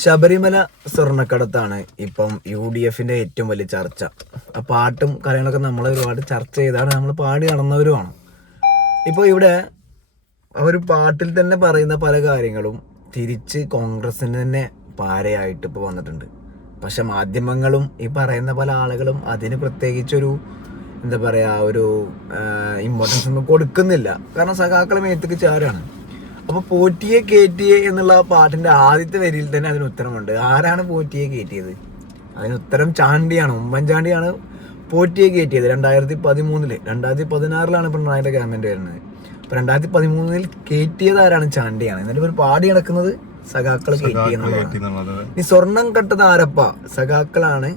ശബരിമല സ്വർണക്കടത്താണ് ഇപ്പം U D എഫിന്റെ ഏറ്റവും വലിയ ചർച്ച. ആ പാട്ടും കാര്യങ്ങളൊക്കെ നമ്മൾ ഒരുപാട് ചർച്ച ചെയ്താണ്. നമ്മൾ പാടി നടന്നവരുമാണ്. ഇപ്പോൾ ഇവിടെ അവർ പാട്ടിൽ തന്നെ പറയുന്ന പല കാര്യങ്ങളും തിരിച്ച് കോൺഗ്രസിന് തന്നെ പാരയായിട്ട് ഇപ്പോൾ വന്നിട്ടുണ്ട്. പക്ഷെ മാധ്യമങ്ങളും ഈ പറയുന്ന പല ആളുകളും അതിന് പ്രത്യേകിച്ചൊരു എന്താ പറയുക ഒരു ഇമ്പോർട്ടൻസ് ഒന്നും കൊടുക്കുന്നില്ല. കാരണം സഖാക്കളും മേത്തേക്ക് ചാരാണ്. അപ്പൊ പോറ്റിയെ കയറ്റിയെ എന്നുള്ള ആ പാട്ടിന്റെ ആദ്യത്തെ വരിയിൽ തന്നെ അതിന് ഉത്തരമുണ്ട്. ആരാണ് പോറ്റിയെ കയറ്റിയത് അതിന് ഉത്തരം ചാണ്ടിയാണ് ഉമ്മൻചാണ്ടിയാണ് പോറ്റിയെ കയറ്റിയത് രണ്ടായിരത്തി പതിമൂന്നിൽ രണ്ടായിരത്തി പതിനാറിലാണ് പിണറായിയുടെ ഗവൺമെന്റ് വരുന്നത്. അപ്പൊ രണ്ടായിരത്തി പതിമൂന്നിൽ കയറ്റിയത് ആരാണ്? ചാണ്ടിയാണ്. എന്നിട്ട് ഒരു പാടി നടക്കുന്നത് സഖാക്കൾ കയറ്റി എന്നുള്ളതാണ്. ഈ സ്വർണം കെട്ടത് ആരപ്പ? സഖാക്കളാണ്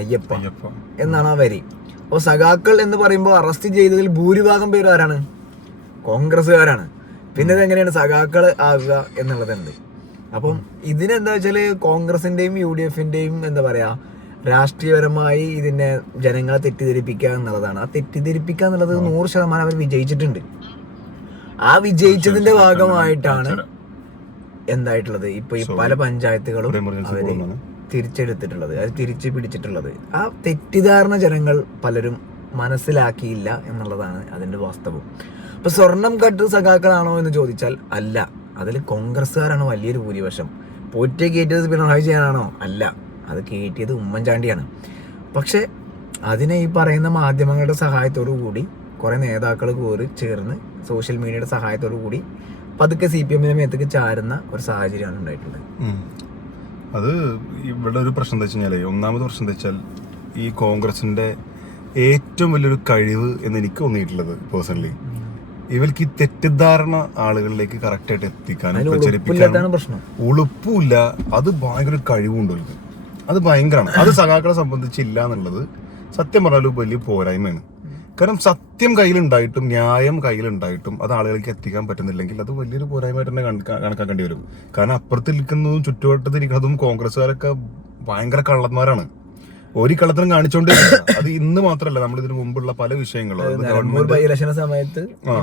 അയ്യപ്പ എന്നാണ് ആ വരി. അപ്പോൾ സഖാക്കൾ എന്ന് പറയുമ്പോൾ അറസ്റ്റ് ചെയ്തതിൽ ഭൂരിഭാഗം പേര് ആരാണ്? കോൺഗ്രസ്സുകാരാണ്. പിന്നെ ഇതെങ്ങനെയാണ് സഖാക്കൾ ആകുക എന്നുള്ളതുണ്ട്. അപ്പം ഇതിനെന്താ വെച്ചാൽ കോൺഗ്രസിന്റെയും യു ഡി എഫിന്റെയും എന്താ പറയാ രാഷ്ട്രീയപരമായി ഇതിനെ ജനങ്ങളെ തെറ്റിദ്ധരിപ്പിക്കുക എന്നുള്ളതാണ്. ആ തെറ്റിദ്ധരിപ്പിക്കുക എന്നുള്ളത് നൂറ് ശതമാനം അവർ വിജയിച്ചിട്ടുണ്ട്. ആ വിജയിച്ചതിന്റെ ഭാഗമായിട്ടാണ് എന്തായിട്ടുള്ളത്? ഇപ്പൊ ഈ പല പഞ്ചായത്തുകളും അവർ തിരിച്ചെടുത്തിട്ടുള്ളത്. അത് തിരിച്ചു പിടിച്ചിട്ടുള്ളത്. ആ തെറ്റിദ്ധാരണ ജനങ്ങൾ പലരും മനസ്സിലാക്കിയില്ല എന്നുള്ളതാണ് അതിന്റെ വാസ്തവം. അപ്പോൾ സ്വർണം കട്ട് സഖാക്കളാണോ എന്ന് ചോദിച്ചാൽ അല്ല. അതിൽ കോൺഗ്രസ്സുകാരാണ് വലിയൊരു ഭൂരിപക്ഷം. പോറ്റെ കയറ്റിയത് പിണറായി ചെയ്യാനാണോ അല്ല. അത് കയറ്റിയത് ഉമ്മൻചാണ്ടിയാണ്. പക്ഷേ അതിനെ ഈ പറയുന്ന മാധ്യമങ്ങളുടെ സഹായത്തോടു കൂടി കുറേ നേതാക്കൾ കൂടി ചേർന്ന് സോഷ്യൽ മീഡിയയുടെ സഹായത്തോടു കൂടി പതുക്കെ സി പി എമ്മിന്റെ മേത്തേക്ക് ചാരുന്ന ഒരു സാഹചര്യമാണ് ഉണ്ടായിട്ടുള്ളത്. അത് ഇവിടെ ഒരു പ്രശ്നം എന്താ വെച്ച് കഴിഞ്ഞാൽ ഒന്നാമത് പ്രശ്നം എന്താ വെച്ചാൽ ഈ കോൺഗ്രസിന്റെ ഏറ്റവും വലിയൊരു കഴിവ് എന്ന് എനിക്ക് തോന്നിയിട്ടുള്ളത് പേഴ്സണലി ഇവർക്ക് ഈ തെറ്റിദ്ധാരണ ആളുകളിലേക്ക് കറക്റ്റ് ആയിട്ട് എത്തിക്കാനും പ്രചരിപ്പിക്കാനും ഉളുപ്പുമില്ല. അത് ഭയങ്കര കഴിവുണ്ട് അവർക്ക് അത് ഭയങ്കരമാണ് അത് സഖാക്കളെ സംബന്ധിച്ചില്ല എന്നുള്ളത് സത്യം പറഞ്ഞാലും വലിയ പോരായ്മയാണ്. കാരണം സത്യം കയ്യിലുണ്ടായിട്ടും ന്യായം കയ്യിലുണ്ടായിട്ടും അത് ആളുകൾക്ക് എത്തിക്കാൻ പറ്റുന്നില്ലെങ്കിൽ അത് വലിയൊരു പോരായ്മയായിട്ട് തന്നെ കണക്കാ- കണക്കാക്കേണ്ടി വരും. കാരണം അപ്പുറത്ത് നിൽക്കുന്നതും ചുറ്റുവട്ടത്തിരിക്കുന്നതും കോൺഗ്രസ്സുകാരൊക്കെ ഭയങ്കര കള്ളന്മാരാണ്. ഒരു കളത്തിനും കാണിച്ചോണ്ട് അത് ഇന്ന് മാത്രമല്ല നമ്മൾ ഇതിനു മുമ്പുള്ള പല വിഷയങ്ങളും. നിലമ്പൂർ ഗവൺമെന്റ് ബൈ ഇലക്ഷന് സമയത്ത്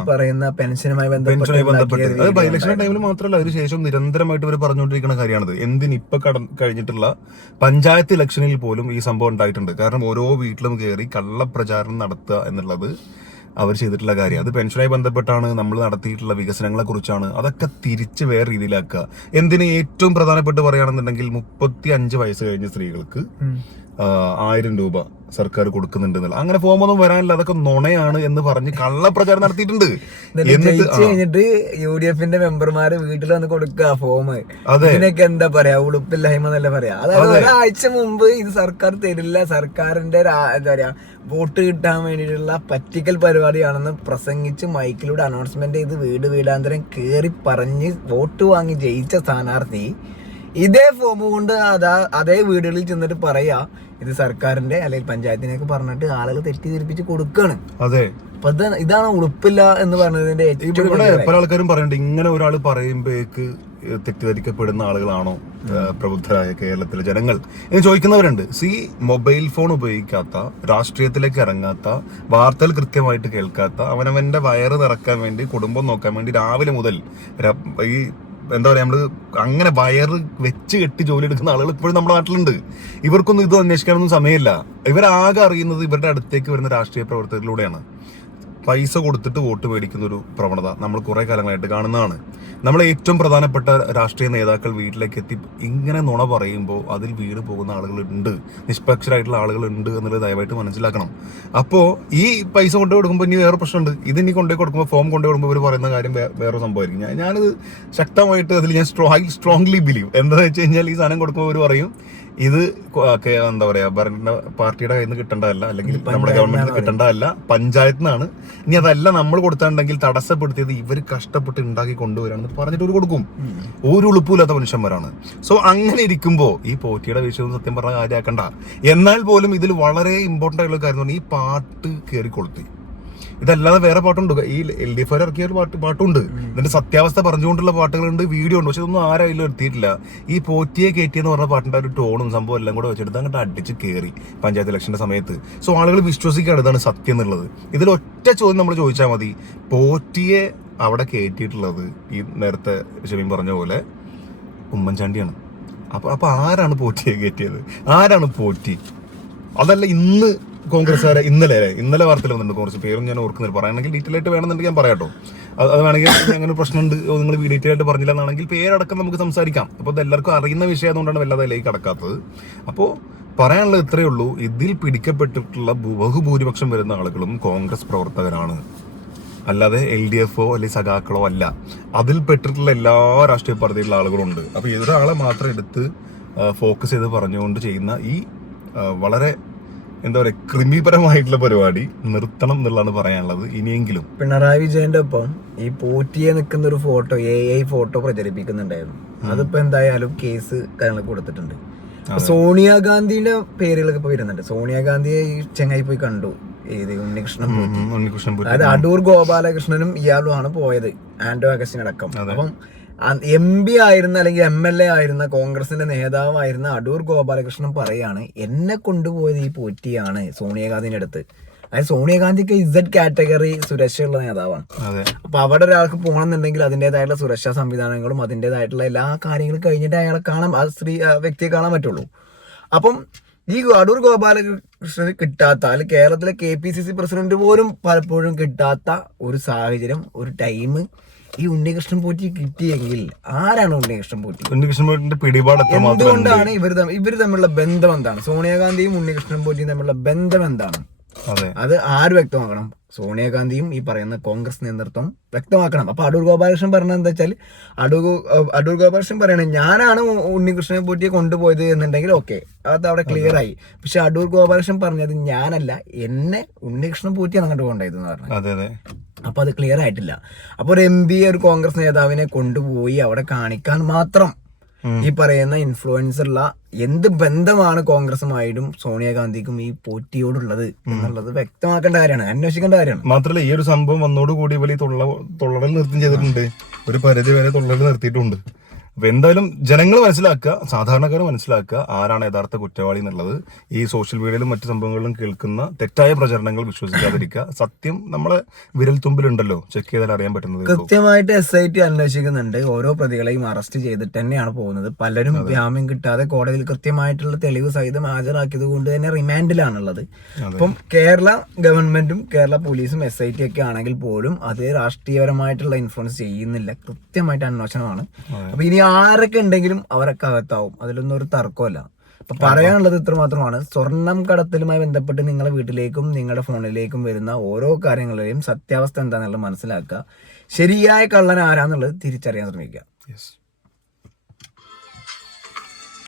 പറയുന്ന പെൻഷനുമായി പെൻഷനുമായി ബന്ധപ്പെട്ട്. അത് ബൈ ഇലക്ഷൻ ടൈമിൽ മാത്രമല്ല അതിനുശേഷം നിരന്തരമായിട്ട് ഇവർ പറഞ്ഞുകൊണ്ടിരിക്കുന്ന കാര്യമാണത്. എന്തിന് ഇപ്പൊ കട കഴിഞ്ഞിട്ടുള്ള പഞ്ചായത്ത് ഇലക്ഷനിൽ പോലും ഈ സംഭവം ഉണ്ടായിട്ടുണ്ട്. കാരണം ഓരോ വീട്ടിലും കയറി കള്ളപ്രചാരണം നടത്തുക എന്നുള്ളത് അവർ ചെയ്തിട്ടുള്ള കാര്യം. അത് പെൻഷനുമായി ബന്ധപ്പെട്ടാണ് നമ്മൾ നടത്തിയിട്ടുള്ള വികസനങ്ങളെ കുറിച്ചാണ്. അതൊക്കെ തിരിച്ച് വേറെ രീതിയിലാക്കുക. എന്തിന് ഏറ്റവും പ്രധാനപ്പെട്ട് പറയുകയാണെന്നുണ്ടെങ്കിൽ മുപ്പത്തി അഞ്ച് വയസ്സ് കഴിഞ്ഞ സ്ത്രീകൾക്ക് ആയിരം രൂപ സർക്കാർ കൊടുക്കുന്നുണ്ട് അങ്ങനെ ഫോമൊന്നും വരാനില്ല. അതൊക്കെ നുണയാണ് എന്ന് പറഞ്ഞ് കള്ളപ്രചാരം നടത്തിയിട്ടുണ്ട്. എന്നിട്ട് കഴിഞ്ഞിട്ട് യു ഡി എഫിന്റെ മെമ്പർമാര് വീട്ടിൽ വന്ന് കൊടുക്കുക ഫോം അതിനൊക്കെ എന്താ പറയാ? ഉളുപ്പില്ലായ്മ എന്നല്ല പറയാ? അതായത് ഒരാഴ്ച മുമ്പ് ഇത് സർക്കാർ തരില്ല. സർക്കാരിന്റെ എന്താ പറയാ വോട്ട് കിട്ടാൻ വേണ്ടിയിട്ടുള്ള പറ്റിക്കൽ പരിപാടിയാണെന്ന് പ്രസംഗിച്ച് മൈക്കിലൂടെ അനൗൺസ്മെന്റ് ചെയ്ത് വീട് വീടാന്തരം കേറി പറഞ്ഞ് വോട്ട് വാങ്ങി ജയിച്ച സ്ഥാനാർത്ഥി ഇതേ ഫോം കൊണ്ട് അതാ അതേ വീടുകളിൽ ചെന്നിട്ട് പറയാ ഇത് സർക്കാരിന്റെ അല്ലെങ്കിൽ പഞ്ചായത്തിനെയൊക്കെ പറഞ്ഞിട്ട് ആളുകൾ തെറ്റിദ്ധരിപ്പിച്ച് കൊടുക്കാണ്. അതെ. അപ്പൊ ഇതാണ് ഉളുപ്പില്ല എന്ന് പറഞ്ഞതിന്റെ ഇവിടെ പല ആൾക്കാരും പറയുന്നുണ്ട് ഇങ്ങനെ ഒരാൾ പറയുമ്പോഴേക്ക് തെറ്റിദ്ധരിക്കപ്പെടുന്ന ആളുകളാണോ പ്രബുദ്ധരായ കേരളത്തിലെ ജനങ്ങൾ? എന്ന് ചോദിക്കുന്നവരുണ്ട് സി മൊബൈൽ ഫോൺ ഉപയോഗിക്കാത്ത രാഷ്ട്രീയത്തിലേക്ക് ഇറങ്ങാത്ത വാർത്തകൾ കൃത്യമായിട്ട് കേൾക്കാത്ത അവനവന്റെ വയറ് നിറക്കാൻ വേണ്ടി കുടുംബം നോക്കാൻ വേണ്ടി രാവിലെ മുതൽ ഈ എന്താ പറയാ നമ്മൾ അങ്ങനെ വയറ് വെച്ച് കെട്ടി ജോലി എടുക്കുന്ന ആളുകൾ ഇപ്പോഴും നമ്മുടെ നാട്ടിലുണ്ട്. ഇവർക്കൊന്നും ഇത് അന്വേഷിക്കാനൊന്നും സമയമില്ല. ഇവരാകെ അറിയുന്നത് ഇവരുടെ അടുത്തേക്ക് വരുന്ന രാഷ്ട്രീയ പ്രവർത്തകരിലൂടെയാണ്. പൈസ കൊടുത്തിട്ട് വോട്ട് മേടിക്കുന്ന ഒരു പ്രവണത നമ്മൾ കുറേ കാലങ്ങളായിട്ട് കാണുന്നതാണ്. നമ്മൾ ഏറ്റവും പ്രധാനപ്പെട്ട രാഷ്ട്രീയ നേതാക്കൾ വീട്ടിലേക്ക് എത്തി ഇങ്ങനെ നുണ പറയുമ്പോൾ അതിൽ വീട് പോകുന്ന ആളുകളുണ്ട്. നിഷ്പക്ഷരായിട്ടുള്ള ആളുകളുണ്ട് എന്നുള്ളത് ദയവായിട്ട് മനസ്സിലാക്കണം. അപ്പോൾ ഈ പൈസ കൊണ്ടു കൊടുക്കുമ്പോൾ ഇനി വേറെ പ്രശ്നമുണ്ട്. ഇത് ഇനി കൊണ്ടുപോയി കൊടുക്കുമ്പോൾ ഫോം കൊണ്ടു കൊടുക്കുമ്പോൾ ഇവർ പറയുന്ന കാര്യം വേറെ സംഭവമായിരിക്കും. ഞാൻ ഞാനിത് ശക്തമായിട്ട് അതിൽ ഞാൻ സ്ട്രോ ഐ സ്ട്രോങ്ലി ബിലീവ്. എന്താണെന്ന് വെച്ച് കഴിഞ്ഞാൽ ഈ സാധനം കൊടുക്കുമ്പോൾ അവർ പറയും ഇത് എന്താ പറയാ ഭരണ പാർട്ടിയുടെ കയ്യിൽ നിന്ന് കിട്ടേണ്ടതല്ല അല്ലെങ്കിൽ നമ്മുടെ ഗവൺമെന്റിൽ കിട്ടേണ്ടതല്ല പഞ്ചായത്തിനാണ് ഇനി അതല്ല നമ്മൾ കൊടുത്തിട്ടുണ്ടെങ്കിൽ തടസ്സപ്പെടുത്തിയത് ഇവർ കഷ്ടപ്പെട്ട് ഉണ്ടാക്കി കൊണ്ടുവരാണെന്ന് പറഞ്ഞിട്ട് ഒരു കൊടുക്കും. ഒരു ഉളുപ്പില്ലാത്ത മനുഷ്യന്മാരാണ്. സോ അങ്ങനെ ഇരിക്കുമ്പോൾ ഈ പോറ്റിയുടെ വിഷയം സത്യം പറഞ്ഞ കാര്യമാക്കണ്ട എന്നാൽ പോലും ഇതിൽ വളരെ ഇമ്പോർട്ടന്റ് ആയിട്ടുള്ള കാര്യം ഈ പാട്ട് കയറി കൊളുത്തി ഇതല്ലാതെ വേറെ പാട്ടുണ്ട്. ഈ എൽ ഡി എഫ് ഇറക്കിയ ഒരു പാട്ട് പാട്ടുണ്ട്. ഇതിന്റെ സത്യാവസ്ഥ പറഞ്ഞുകൊണ്ടുള്ള പാട്ടുകളുണ്ട് വീഡിയോ ഉണ്ട്. പക്ഷെ ഇതൊന്നും ആരും അതിലും എത്തിയിട്ടില്ല ഈ പോറ്റിയെ കയറ്റി എന്ന് പറഞ്ഞ പാട്ടിന്റെ ഒരു ടോണും സംഭവം എല്ലാം കൂടെ വെച്ചിട്ട് അങ്ങോട്ട് അടിച്ച് കയറി പഞ്ചായത്ത് ഇലക്ഷന്റെ സമയത്ത്. സോ ആളുകൾ വിശ്വസിക്കുകയാണ് ഇതാണ് സത്യം എന്നുള്ളത്. ഇതിൽ ഒറ്റ ചോദ്യം നമ്മൾ ചോദിച്ചാൽ മതി. പോറ്റിയെ അവിടെ കയറ്റിയിട്ടുള്ളത് ഈ നേരത്തെ ഷെമീൻ പറഞ്ഞ പോലെ ഉമ്മൻചാണ്ടിയാണ്. അപ്പൊ അപ്പൊ ആരാണ് പോറ്റിയെ കയറ്റിയത് ആരാണ് പോറ്റി? അതല്ല ഇന്ന് കോൺഗ്രസ്സുകാരെ ഇന്നലെ? ഇന്നലെ വാർത്തയിൽ വന്നിട്ടുണ്ട് കുറച്ച് പേരും ഞാൻ ഓർക്കുന്നില്ല. പറയുകയാണെങ്കിൽ ഡീറ്റെയിൽ ആയിട്ട് വേണമെന്നുണ്ടെങ്കിൽ ഞാൻ പറയാട്ടോ. അത് വേണമെങ്കിൽ അങ്ങനെ പ്രശ്നമുണ്ട്. നിങ്ങൾ ഡീറ്റെയിൽ ആയിട്ട് പറഞ്ഞില്ല എന്നാണെങ്കിൽ പേരടക്കം നമുക്ക് സംസാരിക്കാം. അപ്പോൾ എല്ലാവർക്കും അറിയുന്ന വിഷയം അതുകൊണ്ടാണ് വല്ലാതെ ലൈക്ക് കടക്കാത്തത്. അപ്പോൾ പറയാനുള്ളത് ഇത്രയേ ഉള്ളൂ. ഇതിൽ പിടിക്കപ്പെട്ടിട്ടുള്ള ബഹുഭൂരിപക്ഷം വരുന്ന ആളുകളും കോൺഗ്രസ് പ്രവർത്തകരാണ്. അല്ലാതെ എൽ ഡി എഫോ അല്ലെങ്കിൽ സഖാക്കളോ അല്ല. അതിൽ പെട്ടിട്ടുള്ള എല്ലാ രാഷ്ട്രീയ പാർട്ടിയിലുള്ള ആളുകളുണ്ട്. അപ്പൊ ഇതൊരാളെ മാത്രം എടുത്ത് ഫോക്കസ് ചെയ്ത് പറഞ്ഞുകൊണ്ട് ചെയ്യുന്ന ഈ വളരെ എന്താ പറയുക ക്രിമിപരമായിട്ടുള്ള പരിപാടി നിർത്തണം എന്നുള്ളതാണ് പറയാനുള്ളത്. ഇനിയെങ്കിലും. പിണറായി വിജയന്റെ ഒപ്പം ഈ പോറ്റിയെ നിൽക്കുന്ന ഒരു ഫോട്ടോ എ ഐ ഫോട്ടോ പ്രചരിപ്പിക്കുന്നുണ്ടായിരുന്നു. അതിപ്പോ എന്തായാലും കേസ് കാര്യങ്ങൾ കൊടുത്തിട്ടുണ്ട്. സോണിയാഗാന്ധിയുടെ പേരുകളൊക്കെ ഇപ്പൊ വരുന്നുണ്ട്. സോണിയാഗാന്ധിയെ ഈ ചെങ്ങായി പോയി കണ്ടു. ഏത് ഉണ്ണികൃഷ്ണൻ പോറ്റി. ഉണ്ണികൃഷ്ണൻ. അതായത് അടൂർ ഗോപാലകൃഷ്ണനും ഇയാളുമാണ് പോയത് ആന്റോ അഗസ്റ്റിൻ അടക്കം അപ്പം എം പി ആയിരുന്ന അല്ലെങ്കിൽ എം എൽ എ ആയിരുന്ന കോൺഗ്രസിന്റെ നേതാവായിരുന്ന അടൂർ ഗോപാലകൃഷ്ണൻ പറയാണ് എന്നെ കൊണ്ടുപോയത് ഈ പോറ്റിയാണ് സോണിയാഗാന്ധിന്റെ അടുത്ത്. അതായത് സോണിയാഗാന്ധിക്ക് ഇസഡ് കാറ്റഗറി സുരക്ഷയുള്ള നേതാവാണ്. അപ്പൊ അവിടെ ഒരാൾക്ക് പോകണമെന്നുണ്ടെങ്കിൽ അതിന്റെതായിട്ടുള്ള സുരക്ഷാ സംവിധാനങ്ങളും അതിന്റെതായിട്ടുള്ള എല്ലാ കാര്യങ്ങളും കഴിഞ്ഞിട്ട് അയാളെ കാണാൻ ആ സ്ത്രീ വ്യക്തിയെ കാണാൻ പറ്റുള്ളൂ. അപ്പം ഈ അടൂർ ഗോപാലകൃഷ്ണന് കിട്ടാത്ത അല്ലെങ്കിൽ കേരളത്തിലെ K P C C president പോലും പലപ്പോഴും കിട്ടാത്ത ഒരു സാഹചര്യം ഒരു ടൈം ഈ ഉണ്ണികൃഷ്ണൻ പോറ്റി കിട്ടിയെങ്കിൽ ആരാണ് ഉണ്ണികൃഷ്ണൻ പോറ്റി ഉണ്ണികൃഷ്ണൻ പുറ്റിന്റെ പിടിപാട് എന്തുകൊണ്ടാണ് ഇവർ ഇവർ തമ്മിലുള്ള ബന്ധം എന്താണ്? സോണിയാഗാന്ധിയും ഉണ്ണികൃഷ്ണൻ പോറ്റിയും തമ്മിലുള്ള ബന്ധം എന്താണ്? അതെ. ആര് വ്യക്തമാക്കണം? സോണിയാഗാന്ധിയും ഈ പറയുന്ന കോൺഗ്രസ് നേതൃത്വം വ്യക്തമാക്കണം. അപ്പൊ അടൂർ ഗോപാലകൃഷ്ണൻ പറഞ്ഞത് എന്താ വെച്ചാൽ അടൂർ അടൂർ ഗോപാലകൃഷ്ണൻ പറയണേ ഞാനാണ് ഉണ്ണികൃഷ്ണനെ പോറ്റിയെ കൊണ്ടുപോയത് എന്നുണ്ടെങ്കിൽ ഓക്കെ. അത് അവിടെ ക്ലിയർ ആയി പക്ഷെ അടൂർ ഗോപാലകൃഷ്ണൻ പറഞ്ഞത് ഞാനല്ല എന്നെ ഉണ്ണികൃഷ്ണൻ പോറ്റിയാണ് അങ്ങോട്ട് കൊണ്ടുപോയത് എന്ന് പറഞ്ഞു. അതെ അതെ. അപ്പൊ അത് ക്ലിയർ ആയിട്ടില്ല അപ്പൊ ഒരു എം പി ഒരു കോൺഗ്രസ് നേതാവിനെ കൊണ്ടുപോയി അവിടെ കാണിക്കാൻ മാത്രം ഈ പറയുന്ന ഇൻഫ്ലുവൻസ് ഉള്ള എന്ത് ബന്ധമാണ് കോൺഗ്രസുമായിട്ടും സോണിയാഗാന്ധിക്കും ഈ പോറ്റിയോടുള്ളത് എന്നുള്ളത് വ്യക്തമാക്കേണ്ട കാര്യമാണ് അന്വേഷിക്കേണ്ട കാര്യമാണ്. മാത്രമല്ല ഈ ഒരു സംഭവം വന്നോടുകൂടി ഇവർ ഈ തൊള്ള തൊള്ളടൽ നിർത്തം ചെയ്തിട്ടുണ്ട്. ഒരു പരിധി വരെ തൊള്ളടൽ നിർത്തിയിട്ടുണ്ട്. അപ്പൊ എന്തായാലും ജനങ്ങൾ മനസ്സിലാക്കുക സാധാരണക്കാർ മനസ്സിലാക്കുക ആരാണ് യഥാർത്ഥ കുറ്റവാളി എന്നുള്ളത്. ഈ സോഷ്യൽ മീഡിയയിലും മറ്റു സംഭവങ്ങളിലും കേൾക്കുന്ന തെറ്റായ പ്രചരണങ്ങൾ വിശ്വസിക്കാതിരിക്കുക. സത്യം നമ്മളെ വിരൽ തുമ്പിലുണ്ടല്ലോ. ചെക്ക് ചെയ്താൽ അറിയാൻ പറ്റുന്നത് കൃത്യമായിട്ട് എസ് ഐ ടി അന്വേഷിക്കുന്നുണ്ട്. ഓരോ പ്രതികളെയും അറസ്റ്റ് ചെയ്തിട്ട് തന്നെയാണ് പോകുന്നത്. പലരും ജാമ്യം കിട്ടാതെ കോടതിയിൽ കൃത്യമായിട്ടുള്ള തെളിവ് സഹിതം ഹാജരാക്കിയത് കൊണ്ട് തന്നെ റിമാൻഡിലാണുള്ളത്. അപ്പം കേരള ഗവൺമെന്റും കേരള പോലീസും എസ് ഐ ടി ഒക്കെ ആണെങ്കിൽ പോലും അത് രാഷ്ട്രീയപരമായിട്ടുള്ള ഇൻഫ്ലുവൻസ് ചെയ്യുന്നില്ല. കൃത്യമായിട്ട് അന്വേഷണമാണ്. അപ്പൊ ഇനി ആരൊക്കെ ഉണ്ടെങ്കിലും അവരൊക്കെ അകത്താവും. അതിലൊന്നും ഒരു തർക്കമല്ല അപ്പൊ പറയാനുള്ളത് ഇത്ര മാത്രമാണ് സ്വർണം കടത്തലുമായി ബന്ധപ്പെട്ട് നിങ്ങളുടെ വീട്ടിലേക്കും നിങ്ങളുടെ ഫോണിലേക്കും വരുന്ന ഓരോ കാര്യങ്ങളെയും സത്യാവസ്ഥ എന്താണെന്നുള്ളത് മനസ്സിലാക്കുക. ശരിയായ കള്ളൻ ആരാന്നുള്ളത് തിരിച്ചറിയാൻ ശ്രമിക്കുക.